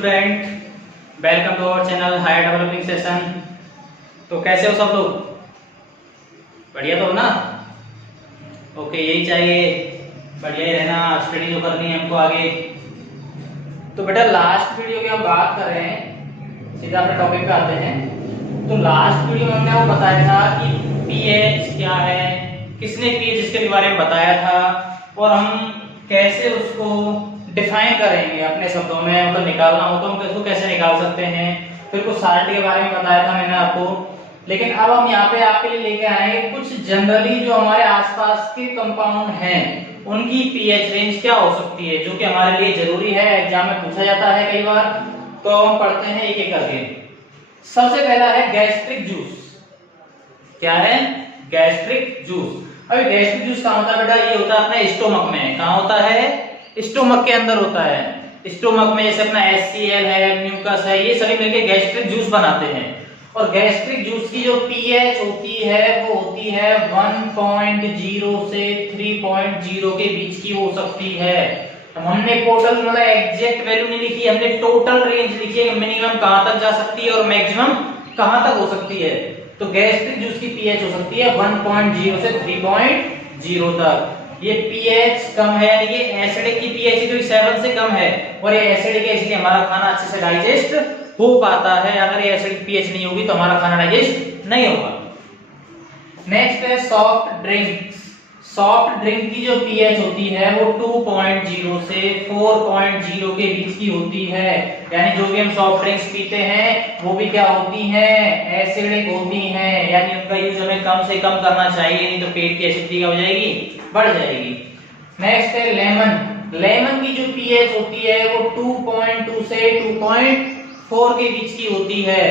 Student, welcome to our channel higher developing session. तो कैसे हो सब लोग? बढ़िया तो हो ना? ओके, यही चाहिए, बढ़िया ही रहना। स्टडी जो करनी है हमको आगे। तो बेटा लास्ट वीडियो की हम बात कर रहे हैं, सीधा अपने टॉपिक पे आते हैं। तो लास्ट वीडियो में हमने वो बताया था कि पीएच क्या है, किसने पीएच इसके बारे में बताया था और हम कैसे उसको डिफाइन करेंगे अपने शब्दों में, मतलब निकालना हो तो हम इसको कैसे निकाल सकते हैं। फिर कुछ साल्ट के बारे में बताया था मैंने आपको। लेकिन अब हम यहाँ पे आपके लिए लेके आएंगे कुछ जनरली जो हमारे आसपास के कंपाउंड हैं उनकी पीएच रेंज क्या हो सकती है, जो कि हमारे लिए जरूरी है, एग्जाम में पूछा जाता है कई बार। तो हम पढ़ते हैं एक एक करके। सबसे पहला है गैस्ट्रिक जूस। क्या है? Gastric juice. अभी गैस्ट्रिक जूस कहाँ होता है बेटा? ये होता है अपने स्टोमक में। कहाँ होता है? स्टोमक के अंदर होता है। स्टोमक में जैसे अपना HCl है, म्यूकस है, ये सभी मिलके गैस्ट्रिक जूस बनाते हैं। और गैस्ट्रिक जूस की जो पीएच होती है वो होती है 1.0 से 3.0 के बीच की हो सकती है। हमने टोटल मतलब एग्जैक्ट वैल्यू नहीं लिखी, हमने टोटल रेंज लिखी है, मिनिमम कहां तक जा सकती है और मैक्सिमम कहां तक हो सकती है। तो गैस्ट्रिक जूस की पीएच हो सकती है 1.0 से 3.0 तक। ये पीएच कम है, यानी कि एसिडिक की पीएच जो 7 से कम है और ये एसिडिक है, इसलिए हमारा खाना अच्छे से डाइजेस्ट हो पाता है। अगर ये एसिडिक पीएच नहीं होगी तो हमारा खाना डाइजेस्ट नहीं होगा। नेक्स्ट है सॉफ्ट ड्रिंक्स। सॉफ्ट ड्रिंक की जो पीएच होती है वो 2.0 से 4.0 के बीच की होती है। यानी जो भी हम सॉफ्ट ड्रिंक्स पीते हैं वो भी क्या होती हैं? एसिडिक होती हैं। यानी उनका यूज हमें कम से कम करना चाहिए, नहीं तो पेट की एसिडिटी हो जाएगी, बढ़ जाएगी। नेक्स्ट है लेमन। लेमन की जो पीएच होती है वो 2.2 से 2.4 के बीच की होती है।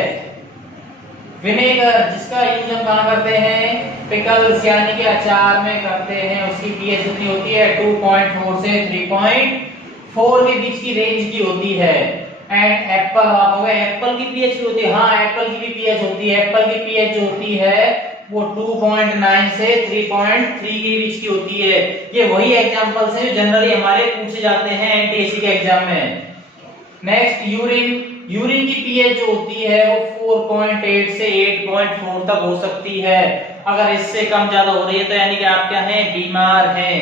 विनेगर, जिसका यूज हम कहाँ करते हैं? पिकल्स यानी कि अचार में करते हैं, उसकी पीएच कितनी होती है? 2.4 से 3.4 के बीच की रेंज की होती है। एंड एप्पल, आप हो गए एप्पल की पीएच होती है। हाँ, एप्पल की भी पीएच होती है। एप्पल की पीएच जो होती है वो 2.9 से 3.3 के बीच की होती है। ये वही एग्जांपल्स हैं जो जनरली हमारे पूछे जाते हैं एनटीएससी के एग्जाम में। Next urine. यूरिन की पीएच जो होती है वो 4.8 से 8.4 तक हो सकती है। अगर इससे कम ज्यादा हो रही है तो यानी कि आप क्या हैं? बीमार हैं।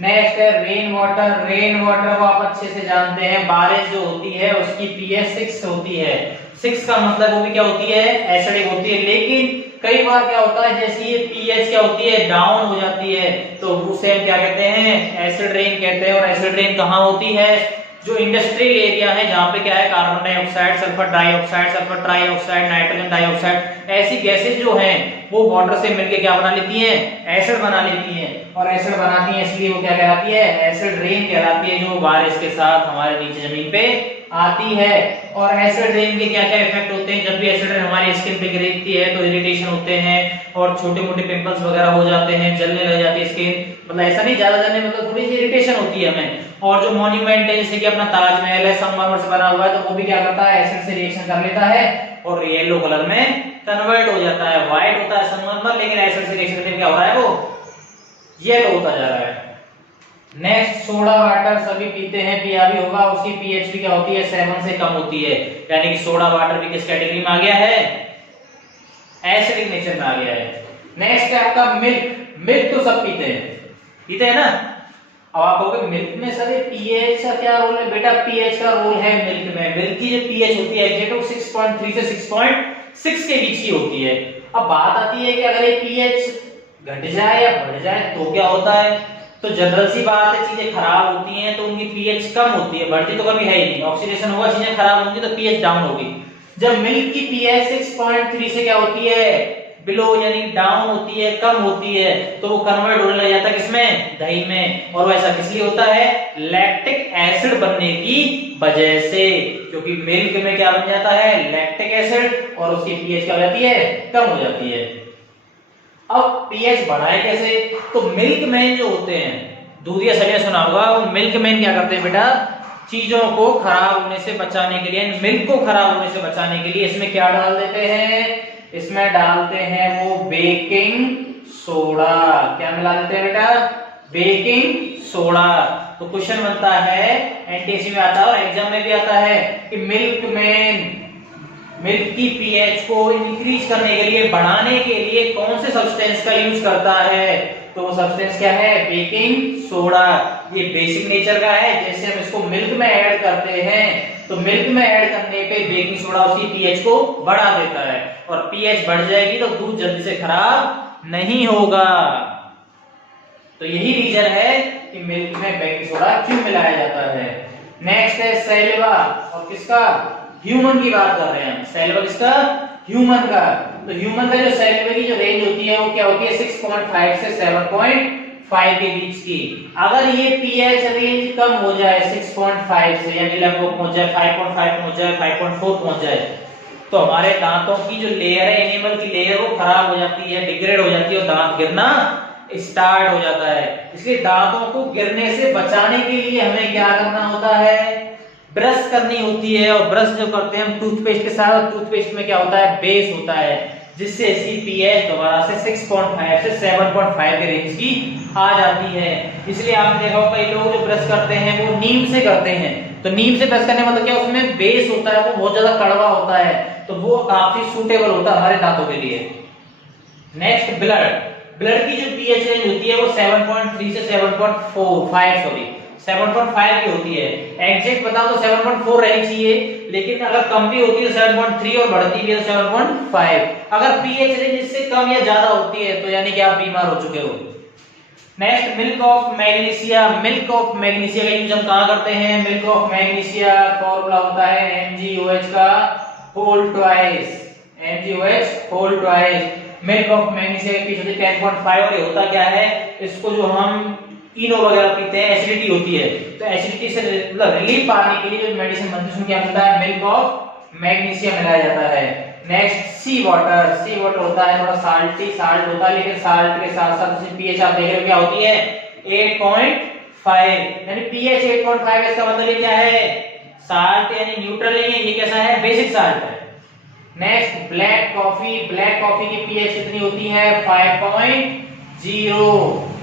नेक्स्ट है रेन वाटर। रेन वाटर को आप अच्छे से जानते हैं, बारिश जो होती है उसकी पीएच 6 होती है। 6 का मतलब वो भी क्या होती है? एसिडिक होती है। लेकिन कई बार क्या होता है, जैसे ये पीएच क्या होती है? डाउन हो जाती है, तो उसे हम क्या कहते हैं? एसिड रेन कहते हैं। और एसिड रेन कहाँ होती है? जो इंडस्ट्रियल एरिया है, जहां पे क्या है? Carbon dioxide, sulphur dioxide, sulphur trioxide, nitrogen dioxide, ऐसी गैसेज जो हैं वो वाटर से मिलके क्या बना लेती हैं? एसिड बना लेती हैं। और एसिड बनाती हैं इसलिए वो क्या कहलाती है? एसिड रेन कहलाती है, जो बारिश के साथ हमारे नीचे जमीन पे आती है। और एसिड रेन के क्या क्या इफेक्ट होते हैं? जब भी एसिड रेन हमारी स्किन पे गिरती है तो इरिटेशन होते हैं और छोटे मोटे पिंपल्स वगैरह हो जाते हैं, जलने लग जाती है स्किन। मतलब ऐसा नहीं ज्यादा जलने, मतलब थोड़ी सी इरिटेशन होती है हमें। और जो मॉन्यूमेंट है जैसे कि अपना ताजमहल है, संगमरमर से बना हुआ है, तो वो भी क्या करता है? एसिड से रिएक्शन कर लेता है और येलो कलर में कन्वर्ट हो जाता है। व्हाइट होता है संगमरमर, लेकिन एसिड से रिएक्शन करके क्या हो रहा है? वो येलो होता जा रहा है। नेक्स्ट सोडा वाटर, सभी पीते हैं, पिया भी होगा। उसकी पीएच भी क्या होती है? 7 से कम होती है। यानी कि सोडा वाटर भी किस कैटेगरी में आ गया है? एसिडिक नेचर में आ गया है। नेक्स्ट है आपका मिल्क। मिल्क तो सब पीते हैं ना? अब आप कहोगे मिल्क में सर ये पीएच का क्या रोल है? बेटा पीएच का रोल है मिल्क में। मिल्क की जो पीएच होती है एग्जैक्ट 6.3 से 6.6 के बीच की होती है। अब बात आती है कि अगर ये पीएच घट जाए या बढ़ जाए तो क्या होता है? तो जनरल सी बात है, चीजें खराब होती हैं तो उनकी पीएच कम होती है, बढ़ती तो कभी है ही नहीं। ऑक्सीडेशन होगा, चीजें खराब होंगी तो पीएच डाउन होगी। जब मिल्क की पीएच 6.3 से क्या होती है? बिलो, यानी डाउन होती है, कम होती है, तो वो कन्वर्ट होने लग जाता है किसमें? दही में। और वैसा किस लिए होता है? लैक्टिक एसिड बनने की वजह से, क्योंकि मिल्क में क्या बन जाता है? लैक्टिक एसिड, और उसकी पीएच क्या हो जाती है? कम हो जाती है। अब पीएच बढ़ाए कैसे? तो मिल्क मैन जो होते हैं, दूधिया सभी सुना होगा, वो मिल्क मैन क्या करते हैं बेटा? चीजों को खराब होने से बचाने के लिए, मिल्क को खराब होने से बचाने के लिए इसमें क्या डाल देते हैं? इसमें डालते हैं वो बेकिंग सोडा। क्या मिला देते हैं बेटा? Baking soda. तो क्वेश्चन बनता है, एनटीएससी में आता है और एग्जाम में भी आता है कि मिल्क की पीएच को इंक्रीज करने के लिए, बढ़ाने के लिए कौन से सब्सटेंस का यूज करता है। तो वो सब्सटेंस क्या है, बेकिंग सोडा। ये बेसिक नेचर का है, जैसे हम इसको मिल्क में ऐड करते हैं तो मिल्क में ऐड करने पे बेकिंग सोडा उसकी पीएच को बढ़ा देता है, और पीएच बढ़ जाएगी तो दूध जल्दी से खराब नहीं होगा। तो यही रीजन है कि मिल्क में बेकिंग सोडा क्यों मिलाया जाता है। नेक्स्ट है सैलिवा, और किसका, ह्यूमन की बात कर रहे हैं। सैलिवा किसका, ह्यूमन का। तो ह्यूमन का जो सैलिवा की जो रेंज होती है वो क्या होती है, 6.5 से 7.5 के बीच की। अगर ये पीएच रेंज कम हो जाए 6.5 से, यानी लगभग पहुंच जाए 5.5 पहुंच जाए, 5.4 पहुंच जाए, तो हमारे दांतों की जो लेयर है, एनिमल की लेयर, वो खराब हो जाती है, डिग्रेड हो जाती है और दांत गिरना स्टार्ट हो जाता है। इसलिए दांतों को गिरने से बचाने के लिए हमें क्या करना होता है, ब्रश करनी होती है। और ब्रश जो करते हैं हम टूथपेस्ट के साथ, और टूथपेस्ट में क्या होता है, बेस होता है, जिससे इसकी पीएच दोबारा से 6.5 से 7.5 के रेंज की आ जाती है। इसलिए आपने देखा होगा कई लोग जो ब्रश करते हैं वो नीम से करते हैं। तो नीम से ब्रश करने मतलब क्या, उसमें बेस होता है, वो बहुत ज्यादा कड़वा होता है, तो वो काफी सूटेबल होता है हमारे दांतों के लिए। नेक्स्ट ब्लड की जो पीएच रेंज होती है वो 7.3 से 7.5 की होती है। एग्जैक्ट बताओ तो 7.4 रहनी चाहिए, लेकिन अगर कम भी होती है तो 7.3 और बढ़ती भी है तो 7.5। अगर पीएच रेंज इससे कम या ज्यादा होती है तो यानी कि आप बीमार हो चुके हो। Next milk of magnesia. Milk of magnesia का यूज हम कहां करते हैं, मिल्क ऑफ मैग्नीशिया फॉर्मूला होता है MgOH का whole twice, MgOH whole twice. Milk of magnesia की पीएच होती है 10.5, और ये होता क्या है, इसको जो हम इनो वगैरह पीते हैं, एसिडिटी होती है, तो एसिडिटी से मतलब रिलीफ पाने के लिए जो मेडिसिन बनती है उसमें क्या मिलता है, मिल्क ऑफ मैग्नीशिया मिलाया जाता है। नेक्स्ट सी वाटर। सी वाटर होता है थोड़ा साल्ट होता है, लेकिन साल्ट के साथ साथ उसकी पीएच आप देख रहे हो क्या होती है, 8.5, यानी पीएच 8.5। इसका मतलब ये क्या है, साल्ट यानी न्यूट्रल नहीं है, ये कैसा है, बेसिक साल्ट है। Next black coffee. Black coffee की पीएच कितनी होती है, 5.0।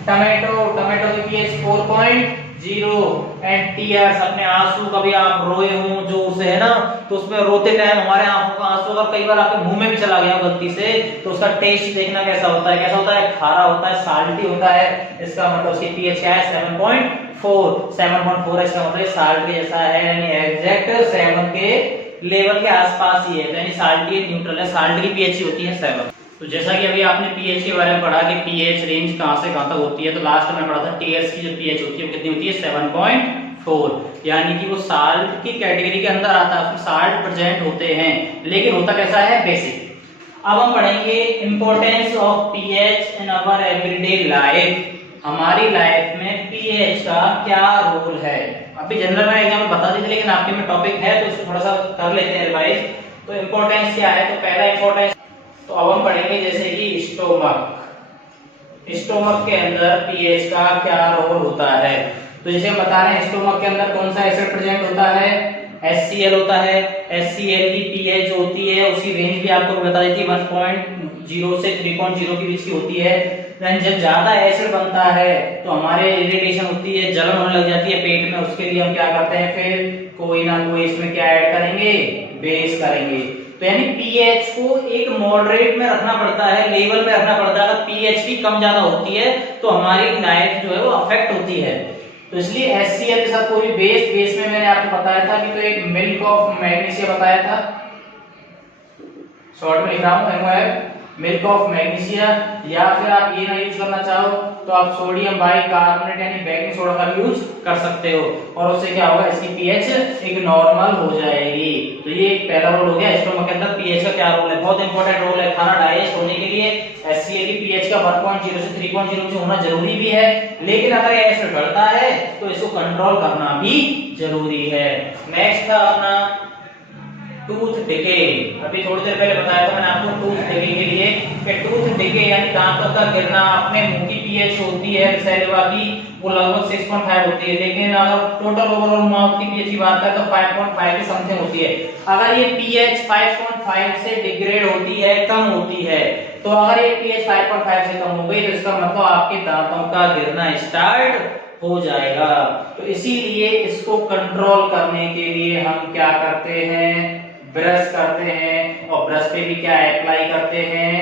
टमाटो की पीएच 4.0। एंड टीयर्स, अपने आंसू, कभी आप रोए हो जो उसे है ना, तो उसमें रोते टाइम हमारे आंखों का आंसू अगर कई बार आपके मुंह में भी चला गया गलती से, तो उसका टेस्ट देखना कैसा होता है, खारा होता है, साल्टी होता है। इसका मतलब उसकी पीएच क्या है, 7.4 है। इसका मतलब साल्ट के जैसा है, यानी एग्जैक्ट 7 के लेवल के आसपास ही है, यानी साल्टी न्यूट्रल है, साल्ट की पीएच होती है 7। तो जैसा कि अभी आपने पीएच के बारे में पढ़ा कि पीएच रेंज कहां से कहां तक होती है, तो लास्ट में पढ़ा था टीयर्स की जो पीएच होती है वो कितनी होती है, 7.4, यानी कि वो साल्ट की कैटेगरी के अंदर आता है, उसमें साल्ट प्रेजेंट होते हैं, लेकिन होता कैसा है, बेसिक। अब हम पढ़ेंगे importance of pH in our everyday life. हमारी लाइफ में पीएच का क्या रोल है। अभी जनरल में एग्जाम में बता दी थी, लेकिन आपके में टॉपिक है तो इसको थोड़ा सा कर लेते हैं रिवाइज। तो इंपॉर्टेंस क्या है, तो पहला इंपॉर्टेंस तो अब हम पढ़ेंगे जैसे कि स्टोमक के अंदर पीएच का क्या रोल होता है। तो जैसे हम बता रहे हैं, स्टोमक के अंदर कौन सा एसिड प्रेजेंट होता है, HCl होता है। HCl की पीएच जो होती है उसकी रेंज भी आपको बता दी थी, 1.0 से 3.0 के बीच की होती है। जब ज्यादा एसिड बनता है तो हमारे इरिटेशन होती है, जलन होने लग जाती है पेट में, उसके लिए हम क्या करते हैं, फिर कोई ना कोई इसमें क्या ऐड करेंगे, बेस करेंगे। तो यानी पीएच को एक मॉडरेट में रखना पड़ता है, लेवल में रखना पड़ता है। अगर पीएच भी कम ज्यादा होती है तो हमारी लाइफ जो है वो अफेक्ट होती है। तो इसलिए HCl के साथ कोई बेस में मैंने आपको बताया था कि तो एक मिल्क ऑफ मैग्नीशिया बताया था, शॉर्ट में लिख रहा हूं MOF, मिल्क ऑफ मैग्नीशिया। या फिर आप ये ना यूज करना चाहो तो आप सोडियम बाइकार्बोनेट यानी बेकिंग सोडा का यूज कर सकते हो, और उससे क्या होगा, इसकी पीएच एक नॉर्मल हो जाएगी। तो ये एक पहला रोल हो गया। स्टोमक के अंदर पीएच का क्या रोल है, बहुत इंपॉर्टेंट रोल है। खाना डाइजेस्ट होने के लिए HCl की पीएच का 1.0 से 3.0 से होना जरूरी भी है, लेकिन अगर एसिड बढ़ता है तो इसको कंट्रोल करना भी जरूरी है। नेक्स्ट था अपना टूथ डिके। अभी थोड़ी देर पहले बताया था मैंने आपको टूथ डिके के लिए कि टूथ डिके यानी दांतों का गिरना। अपने मुंह की पीएच होती है सैलिवा की, वो लगभग 6.5 होती है, लेकिन अगर टोटल ओवरऑल माउथ की पीएच की बात करें तो 5.5 की समथिंग होती है। अगर ये पीएच 5.5 से डिग्रेड होती है, कम होती है, तो अगर ये pH 5.5 से कम हो गई तो इसका मतलब आपके दांतों का गिरना स्टार्ट हो जाएगा। तो इसीलिए इसको कंट्रोल करने के लिए हम क्या करते हैं, ब्रश करते हैं, और ब्रश पे भी क्या अप्लाई करते हैं,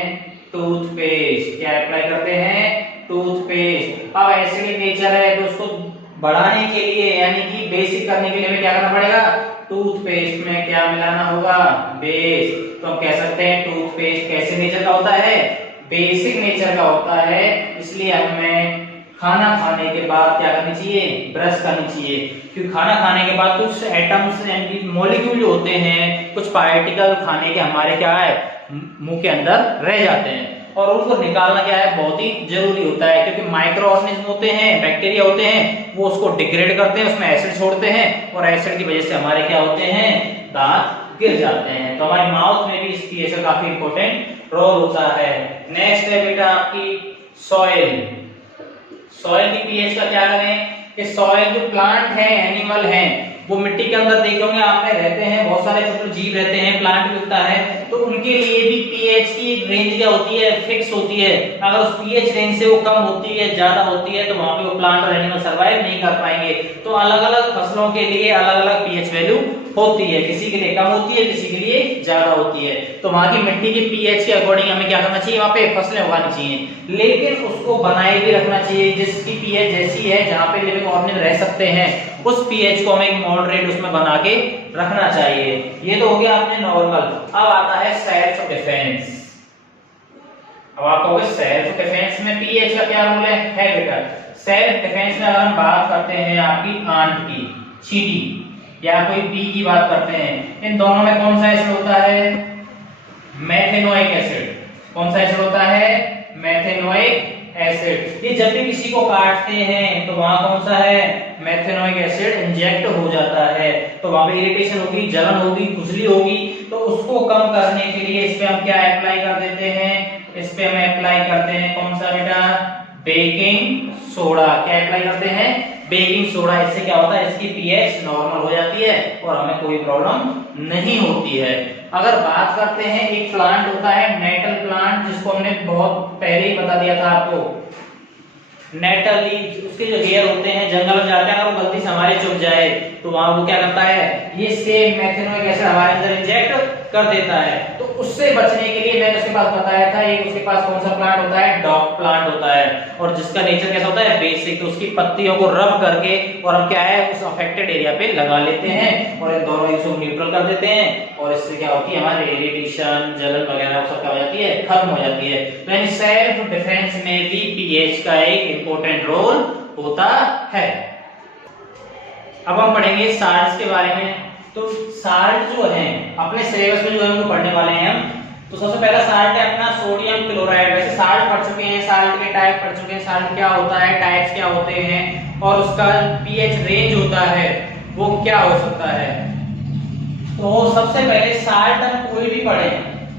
टूथपेस्ट। क्या अप्लाई करते हैं, टूथपेस्ट। अब एसिडिक नेचर है तो उसको बढ़ाने के लिए यानी कि बेसिक करने के लिए हमें क्या करना पड़ेगा, टूथपेस्ट में क्या मिलाना होगा, बेस। तो हम कह सकते हैं टूथपेस्ट कैसे नेचर का होता है, बेसिक नेचर का होता है। इसलिए हमें खाना खाने के बाद क्या करनी चाहिए, ब्रश करनी चाहिए। क्योंकि खाना खाने के बाद कुछ एटम्स यानी मॉलिक्यूल जो होते हैं, कुछ पार्टिकल खाने के हमारे क्या है, मुंह के अंदर रह जाते हैं, और उनको निकालना क्या है, बहुत ही जरूरी होता है। क्योंकि माइक्रो ऑर्गेनिज्म होते हैं, बैक्टीरिया होते हैं, वो उसको डिग्रेड करते हैं, उसमें एसिड छोड़ते हैं, और एसिड की वजह से हमारे क्या होते हैं, दांत गिर जाते हैं। तो हमारे माउथ में भी इस पीएच का काफी इंपॉर्टेंट रोल होता है। नेक्स्ट है बेटा आपकी सॉइल। सॉइल की पीएच का क्या करें कि सॉइल जो प्लांट है, एनिमल है, वो मिट्टी के अंदर देखे होंगे आपने, रहते हैं, बहुत सारे छोटे जीव रहते हैं, प्लांट भी होता है, तो उनके लिए भी पीएच की रेंज क्या होती है, फिक्स होती है। अगर उस पीएच रेंज से वो कम होती है, ज्यादा होती है, तो वहां पे वो प्लांट और एनिमल सर्वाइव नहीं कर पाएंगे। तो अलग अलग फसलों के लिए अलग अलग पीएच वैल्यू होती है, किसी के लिए कम होती है, किसी के लिए ज्यादा होती है। तो वहां की मिट्टी के पीएच के अकॉर्डिंग हमें क्या करना चाहिए, वहां पे फसलें उगानी चाहिए, लेकिन उसको बनाए भी रखना चाहिए जिसकी पीएच जैसी है, जहां पे लिविंग ऑर्गेनिज्म रह सकते हैं, उस पीएच को हमें एक मॉडरेट उसमें बना के रखना चाहिए। ये तो हो गया आपने नॉर्मल। अब आता है सेल्फ डिफेंस। अब आप कहोगे सेल्फ डिफेंस में पीएच का क्या रोल है बेटा। सेल्फ डिफेंस में अगर हम बात करते हैं आपकी आंत की, चींटी या कोई बी की बात करते हैं, इन दोनों में कौन सा एसिड होता है, मेथेनोइक एसिड। कौन सा एसिड होता है, मेथेनोइक एसिड। ये जब भी किसी को काटते हैं तो वहां कौन सा है, मेथेनोइक एसिड इंजेक्ट हो जाता है, तो वहां पे इरिटेशन होगी, जलन होगी, खुजली होगी। तो उसको कम करने के लिए इस पे हम क्या अप्लाई कर देते हैं, इस पे हम अप्लाई करते हैं कौन सा बेटा, बेकिंग सोडा। क्या अप्लाई करते हैं, बेकिंग सोडा। इससे क्या होता है, इसकी पीएच नॉर्मल हो जाती है और हमें कोई प्रॉब्लम नहीं होती है। अगर बात करते हैं, एक प्लांट होता है नेटल प्लांट, जिसको हमने बहुत पहले ही बता दिया था आपको, नेटल लीव्स, उसके जो हेयर होते हैं जंगल में जाते हैं, अगर वो गलती से हमारे चुभ जाए तो वहां वो क्या करता है, ये सेम मेथेनोइक एसिड हमारे अंदर इंजेक्ट कर देता है। तो उससे बचने के लिए मैंने उसके पास बताया था, एक उसके पास कौन सा प्लांट होता है, डॉग प्लांट होता है, और जिसका नेचर कैसा होता है, बेसिक। तो उसकी पत्तियों को रब करके और हम क्या है, उस अफेक्टेड एरिया पे लगा लेते हैं और इन दोनों को न्यूट्रल कर देते हैं, और इससे क्या होती है, हमारे इरिटेशन, जलन वगैरह सब क्या हो जाती है, खत्म हो जाती है। तो यानी सेल्फ डिफेंस में भी पीएच का एक इंपॉर्टेंट रोल होता है। अब हम पढ़ेंगे साल्ट्स के बारे में। तो साल्ट जो है अपने सिलेबस में जो है हम पढ़ने वाले हैं हम। तो सबसे पहला साल्ट है अपना सोडियम क्लोराइड। वैसे साल्ट पढ़ चुके हैं, साल्ट के टाइप पढ़ चुके हैं, साल्ट क्या होता है, टाइप्स क्या होते हैं, और उसका पीएच रेंज होता है वो क्या हो सकता है। तो सबसे पहले साल्ट हम कोई भी पढ़े,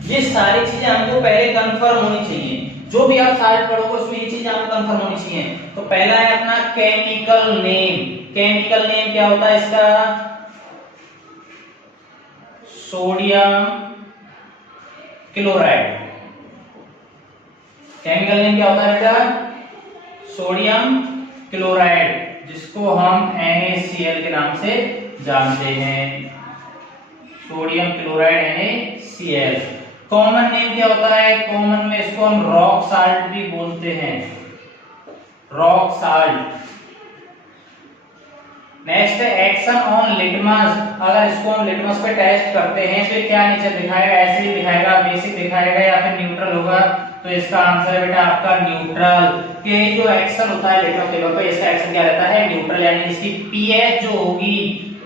ये सारी चीजें हमको पहले कंफर्म होनी चाहिए। जो भी आप साल्ट पढ़ोगे उसमें ये चीजें आपको कंफर्म होनी चाहिए। तो पहला है अपना केमिकल नेम। केमिकल नेम क्या होता है इसका, सोडियम क्लोराइड। केमिकल नेम क्या होता है बेटा, सोडियम क्लोराइड, जिसको हम NaCl के नाम से जानते हैं, sodium chloride NaCl। Common name क्या होता है, कॉमन में इसको हम रॉक साल्ट भी बोलते हैं, रॉक साल्ट। नेक्स्ट है एक्शन ऑन लिटमस। अगर इसको हम लिटमस पे टेस्ट करते हैं तो क्या नेचर दिखाएगा, एसिड दिखाएगा, बेसिक दिखाएगा या फिर न्यूट्रल होगा। तो इसका आंसर है बेटा आपका न्यूट्रल। के जो एक्शन होता है लिटमस पेपर पे, इसका एक्शन क्या रहता है, न्यूट्रल। यानी इसकी पीएच जो होगी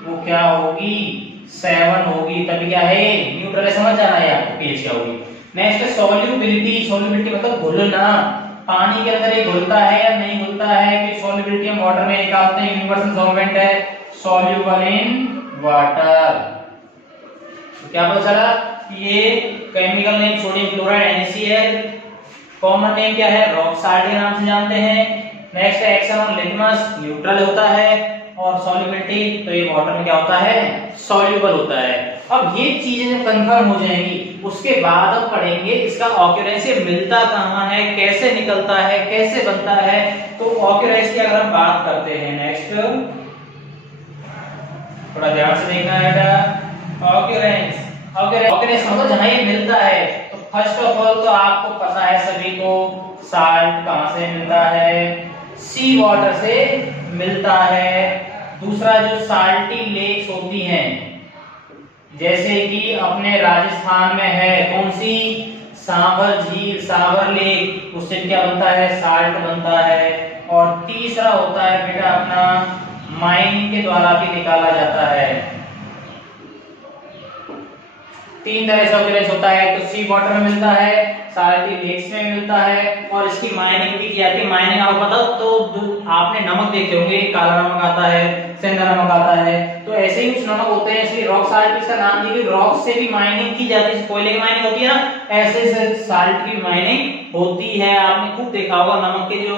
वो क्या होगी, 7 होगी, तभी क्या है, न्यूट्रल है। समझ जाना है आपको पीएच क्या होगी। नेक्स्ट है सॉल्युबिलिटी। सॉल्युबिलिटी मतलब घुलना, पानी के अंदर ये घुलता है या नहीं घुलता है। कि सॉल्युबिलिटी हम वाटर में निकालते हैं, यूनिवर्सल सॉल्वेंट है, सॉल्युबल इन वाटर। तो क्या पता चला, ये chemical name sodium chloride NaCl, common name क्या है, रॉक साल्ट के नाम से जानते हैं। नेक्स्ट है एक्शन ऑन लिटमस, न्यूट्रल होता है, और सॉल्युबिलिटी तो ये वाटर में क्या होता है, सॉल्युबल होता है। अब ये चीजें जब कंफर्म हो जाएंगी उसके बाद हम पढ़ेंगे इसका ऑक्यूरेंस मिलता कहाँ है, कैसे निकलता है, कैसे बनता है। तो ऑक्यूरेंस की अगर हम बात करते हैं, नेक्स्ट थोड़ा ध्यान से देखना है बेटा। ऑक्यूरेंस मतलब जहां ये मिलता है, तो फर्स्ट ऑफ ऑल तो आपको पता है सभी को साल्ट कहां से मिलता है, सी वाटर से मिलता है। दूसरा जो साल्टी लेक्स होती हैं, जैसे कि अपने राजस्थान में है कौन सी, सांभर झील, सांभर लेक, उससे क्या बनता है, साल्ट बनता है। और तीसरा होता है बेटा अपना माइनिंग के द्वारा भी निकाला जाता है। तीन तरह से ऑक्यूरेंस होता है, तो सी वाटर में मिलता है, साल्टी लेक्स में मिलता है, और इसकी माइनिंग भी की जाती है। माइनिंग आपको पता तो आपने नमक देखे होंगे, काला नमक आता है, सेंधा नमक आता है, तो ऐसे ही कुछ नमक होते हैं, इसलिए रॉक साल्ट इसका नाम दिया कि रॉक से भी माइनिंग की जाती है। कोयले की माइनिंग होती है ना, ऐसे साल्ट की माइनिंग होती है। आपने खूब देखा होगा नमक के जो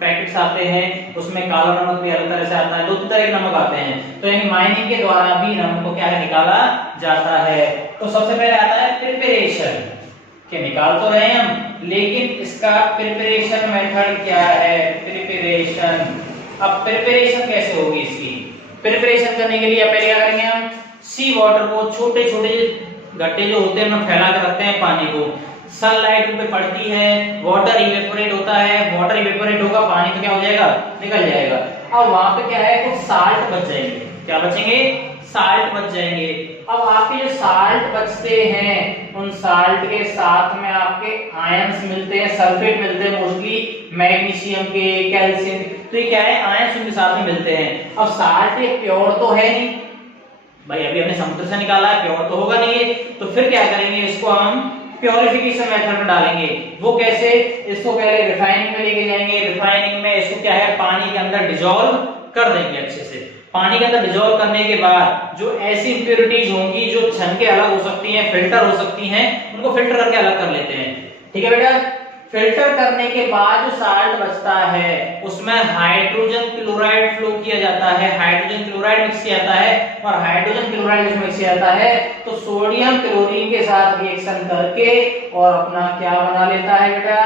पैकेट्स आते हैं उसमें काला नमक भी अलग तरह से आता है, दो तरह के नमक आते हैं। तो यानी माइनिंग के द्वारा भी नमक को क्या है, निकाला जाता है। तो सबसे पहले आता है प्रिपरेशन, के निकाल तो रहे हैं हम, लेकिन इसका प्रिपरेशन मेथड क्या है, प्रिपरेशन। अब प्रिपरेशन कैसे होगी इसकी, प्रिपरेशन करने के लिए पहले क्या करेंगे हम, सी वाटर को छोटे छोटे गड्ढे जो होते हैं उनमें फैला कर रखते हैं पानी को, सनलाइट उन पे पड़ती है, वाटर इवेपोरेट होता है, वाटर इवेपोरेट होगा, पानी तो क्या हो जाएगा, निकल जाएगा। अब वहां पे क्या है, कुछ साल्ट बच जाएंगे, क्या बचेंगे, साल्ट बच जाएंगे। अब आपके जो साल्ट बचते हैं उन साल्ट के साथ में आपके आयंस मिलते हैं, सल्फेट मिलते हैं, मोस्टली मैग्नीशियम के, कैल्शियम, तो ये क्या है, आयंस उनके साथ में मिलते हैं। अब साल्ट ये प्योर तो है नहीं भाई, अभी हमने समुद्र से निकाला है, प्योर तो होगा नहीं है, तो फिर क्या करेंगे, इसको हम प्योरिफिकेशन मेथड में डालेंगे। वो कैसे, इसको पहले रिफाइनिंग में लेके जाएंगे, रिफाइनिंग में इसको क्या है, पानी के अंदर डिसॉल्व कर देंगे अच्छे से। पानी के अंदर डिसॉल्व करने के बाद जो ऐसी इंप्योरिटीज होंगी जो छन के अलग हो सकती हैं, फिल्टर हो सकती हैं, उनको फिल्टर करके अलग कर लेते हैं। ठीक है बेटा, फिल्टर करने के बाद जो साल्ट बचता है उसमें हाइड्रोजन क्लोराइड फ्लो किया जाता है, हाइड्रोजन क्लोराइड मिक्स किया जाता है, और हाइड्रोजन क्लोराइड जिसमें मिक्स किया जाता है तो सोडियम क्लोरीन के साथ रिएक्शन करके और अपना क्या बना लेता है बेटा,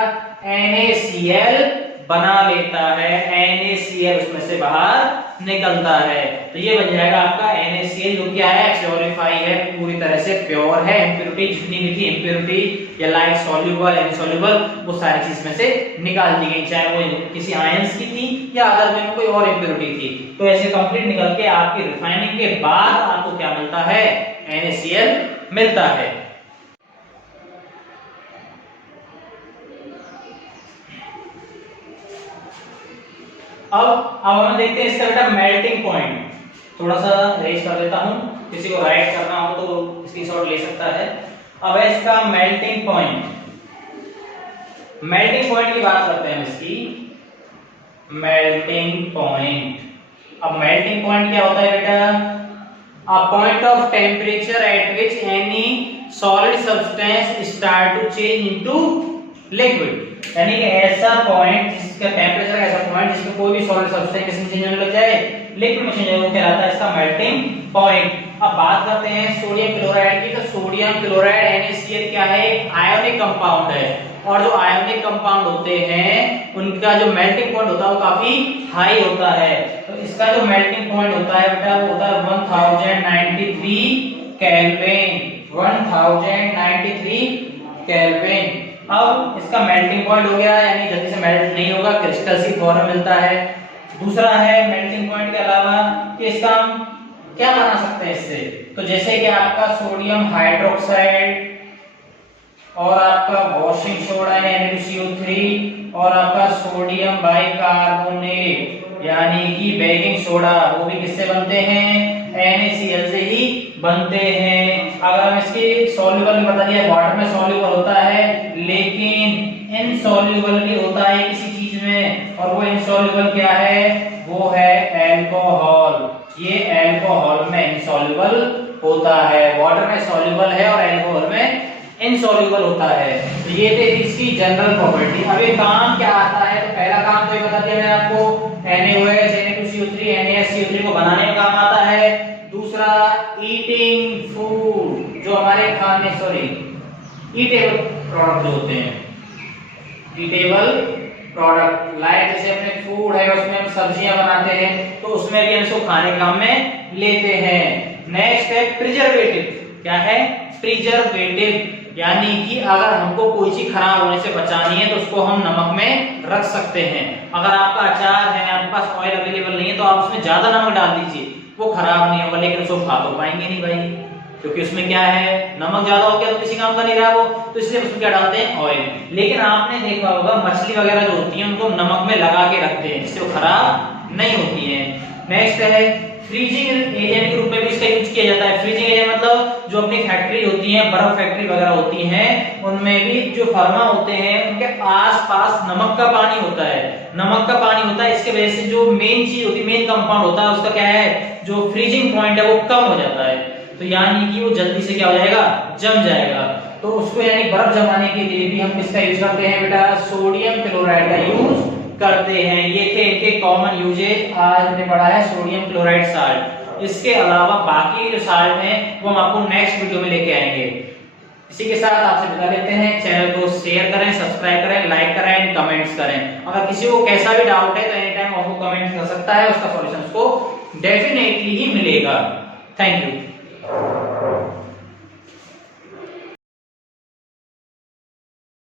NaCl बना लेता है, NaCl उसमें से बाहर निकलता है। तो ये बन जाएगा आपका NaCl, जो क्या है, प्योरीफाई है, पूरी तरह से प्योर है। इंप्योरिटी जितनी भी थी, इंप्योरिटी या लाइट सॉल्युबल, इनसॉल्युबल, वो सारी चीज में से निकाल दी गई, चाहे वो किसी आयंस की थी या अदर में कोई और इंप्योरिटी थी। तो ऐसे कंप्लीट निकल के आपकी रिफाइनिंग के बाद आपको क्या मिलता है, NaCl मिलता है। अब हम देखते हैं इसका बेटा मेल्टिंग पॉइंट, थोड़ा सा रेज कर देता हूं, किसी को राइट करना हो तो स्क्रीनशॉट ले सकता है। अब है इसका मेल्टिंग पॉइंट, मेल्टिंग पॉइंट की बात करते हैं इसकी, मेल्टिंग पॉइंट। अब मेल्टिंग पॉइंट क्या होता है बेटा, a point of temperature at which any solid substance start to change into liquid, यानी कि ऐसा पॉइंट जिसका टेम्परेचर का ऐसा पॉइंट जिसमें कोई भी सॉलिड सब्सटेंस किसमें चेंज होने लग जाए, लिक्विड में चेंज होने कहलाता है इसका मेल्टिंग पॉइंट। अब बात करते हैं सोडियम क्लोराइड की, तो सोडियम क्लोराइड NaCl क्या है, एक आयोनिक कंपाउंड है, और जो आयोनिक कंपाउंड होते हैं उनका जो मेल्टिंग पॉइंट होता है वो काफी हाई होता है। तो इसका जो मेल्टिंग पॉइंट होता है बेटा वो होता है 1093 केल्विन, 1093 केल्विन। अब इसका मेल्टिंग पॉइंट हो गया, यानी जल्दी से मेल्ट नहीं होगा, क्रिस्टल सी फॉर्म मिलता है। दूसरा है मेल्टिंग पॉइंट के अलावा कि इसका हम क्या बना सकते हैं इससे, तो जैसे कि आपका सोडियम हाइड्रोक्साइड और आपका वॉशिंग सोडा यानी CO3 और आपका सोडियम बाइकार्बोनेट यानी कि बेकिंग सोडा, वो भी किससे बनते हैं, NaCl से ही बनते हैं। अगर हम इसकी सॉल्युबल बता दिया, वाटर में सॉल्युबल होता है लेकिन इनसॉल्युबल भी होता है किसी चीज में, और वो इनसॉल्युबल क्या है, वो है अल्कोहल। ये अल्कोहल में इनसॉल्युबल होता है, वाटर में सॉल्युबल है और अल्कोहल में इनसॉल्युबल होता है। तो ये थे इसकी जनरल प्रॉपर्टी। अब ये काम क्या आता है, तो पहला काम तो ये बता दिया मैंने आपको, NaOH, Na2CO3, NaSCO3 को बनाने में काम आता है। दूसरा ईटिंग फूड प्रोडक्ट जो होते हैं, ईटेबल प्रोडक्ट, लाइक जैसे अपने फूड है उसमें हम सब्जियां बनाते हैं तो उसमें भी हम इसको खाने के काम में लेते हैं। नेक्स्ट है प्रिजर्वेटिव। क्या है? प्रिजर्वेटिव, यानी कि अगर हमको कोई चीज खराब होने से बचानी है तो उसको हम नमक में रख सकते हैं। अगर आपका अचार है, आपके पास ऑयल अवेलेबल नहीं है तो आप उसमें ज्यादा नमक डाल दीजिए, वो खराब नहीं होगा, लेकिन उसको खा तो पाएंगे नहीं भाई, क्योंकि उसमें क्या है, नमक ज्यादा हो गया तो किसी काम का नहीं रहा वो, तो इसलिए उसमें क्या डालते हैं? ऑयल। लेकिन आपने देखा होगा मछली वगैरह जो होती है उनको नमक में लगा के रखते हैं जिससे वो खराब नहीं होती है। नेक्स्ट है फ्रीजिंग एजेंट के रूप में भी इसका यूज किया जाता है। फ्रीजिंग एजेंट मतलब जो अपनी फैक्ट्री होती है, बर्फ फैक्ट्री वगैरह होती है, उनमें भी जो फर्मा होते हैं उनके आसपास नमक का पानी होता है, नमक का पानी होता है। इसके वजह से जो मेन चीज होती है, मेन कंपाउंड होता है, उसका क्या है, जो फ्रीजिंग पॉइंट है वो कम हो जाता है, तो यानी कि वो जल्दी से क्या हो जाएगा, जम जाएगा। तो उसको यानी बर्फ जमाने के लिए भी हम किसका यूज करते हैं बेटा? सोडियम क्लोराइड का यूज करते हैं। ये थे इनके कॉमन यूजेज। आज हमने पढ़ा है सोडियम क्लोराइड साल्ट। इसके अलावा बाकी जो साल्ट हैं वो हम आपको नेक्स्ट वीडियो में लेके आएंगे। इसी के साथ आपसे बता देते हैं, चैनल को शेयर करें, सब्सक्राइब करें, लाइक करें, कमेंट्स करें। अगर किसी को कैसा भी डाउट है तो एनी टाइम आपको कमेंट कर सकता है, उसका सॉल्यूशन उसको डेफिनेटली ही मिलेगा। Thank you.